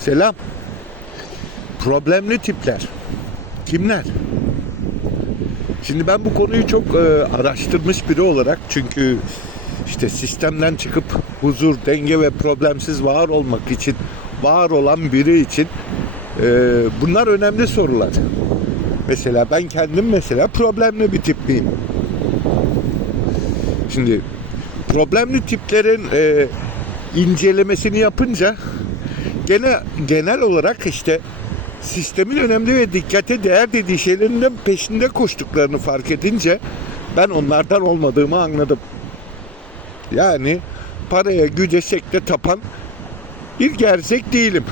Selam. Problemli tipler. Kimler? Şimdi ben bu konuyu çok e, araştırmış biri olarak çünkü işte sistemden çıkıp huzur, denge ve problemsiz var olmak için var olan biri için e, bunlar önemli sorular. Mesela ben kendim mesela problemli bir tip miyim? Şimdi problemli tiplerin e, incelemesini yapınca gene genel olarak işte sistemin önemli ve dikkate değer dediği şeylerin de peşinde koştuklarını fark edince ben onlardan olmadığımı anladım. Yani paraya, güce, şekle tapan bir gerçek değilim.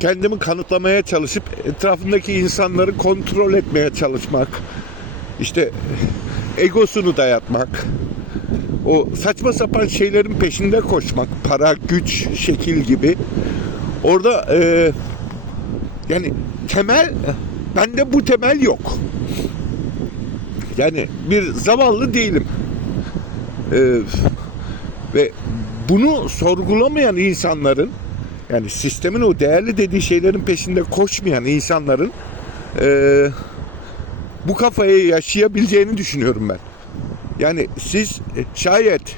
Kendimi kanıtlamaya çalışıp etrafındaki insanları kontrol etmeye çalışmak, işte egosunu dayatmak, o saçma sapan şeylerin peşinde koşmak, para, güç, şekil gibi. Orada e, yani temel, bende bu temel yok. Yani bir zavallı değilim. E, ve bunu sorgulamayan insanların, yani sistemin o değerli dediği şeylerin peşinde koşmayan insanların e, bu kafayı yaşayabileceğini düşünüyorum ben. Yani siz e, şayet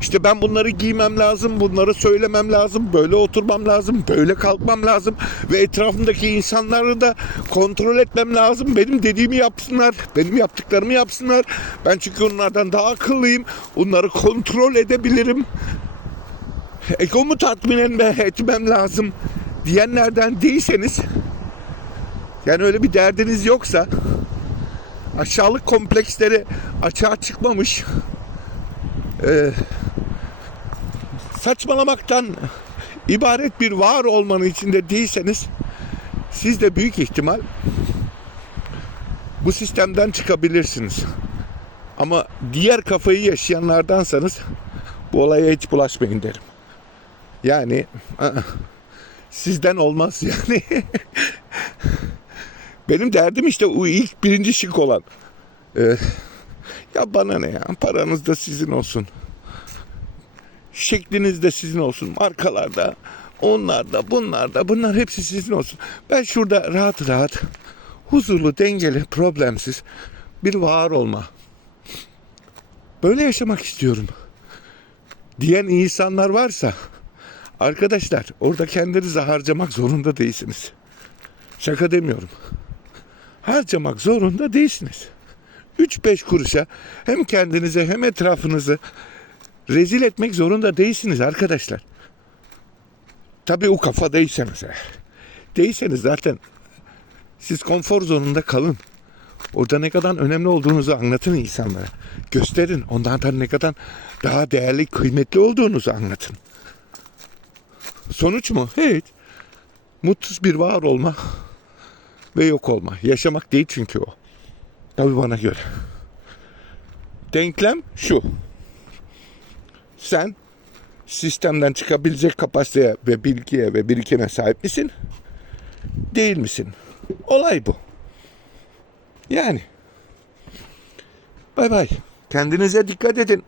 işte ben bunları giymem lazım, bunları söylemem lazım, böyle oturmam lazım, böyle kalkmam lazım ve etrafımdaki insanları da kontrol etmem lazım. Benim dediğimi yapsınlar, benim yaptıklarımı yapsınlar. Ben çünkü onlardan daha akıllıyım. Onları kontrol edebilirim. Egomu tatmin etme- etmem lazım diyenlerden değilseniz yani öyle bir derdiniz yoksa aşağılık kompleksleri açığa çıkmamış e, saçmalamaktan ibaret bir var olmanın içinde değilseniz siz de büyük ihtimal bu sistemden çıkabilirsiniz. Ama diğer kafayı yaşayanlardansanız bu olaya hiç bulaşmayın derim. Yani ı-ı, sizden olmaz yani. Benim derdim işte o ilk birinci şık olan. Ee, ya bana ne ya paranız da sizin olsun. Şekliniz de sizin olsun. Markalarda, onlar da, bunlar da, bunlar hepsi sizin olsun. Ben şurada rahat rahat, huzurlu, dengeli, problemsiz bir var olma. Böyle yaşamak istiyorum. Diyen insanlar varsa arkadaşlar orada kendinizi harcamak zorunda değilsiniz. Şaka demiyorum harcamak zorunda değilsiniz. 3-5 kuruşa hem kendinize hem etrafınızı rezil etmek zorunda değilsiniz arkadaşlar. Tabii o kafadaysanız eğer. Değilseniz zaten siz konfor zonunda kalın. Orada ne kadar önemli olduğunuzu anlatın insanlara. Gösterin onlardan ne kadar daha değerli, kıymetli olduğunuzu anlatın. Sonuç mu? Evet. Mutsuz bir var olma ve yok olma. Yaşamak değil çünkü o. Tabii bana göre. Denklem şu. Sen sistemden çıkabilecek kapasiteye ve bilgiye ve birikime sahip misin? Değil misin? Olay bu. Yani. Bay bay. Kendinize dikkat edin.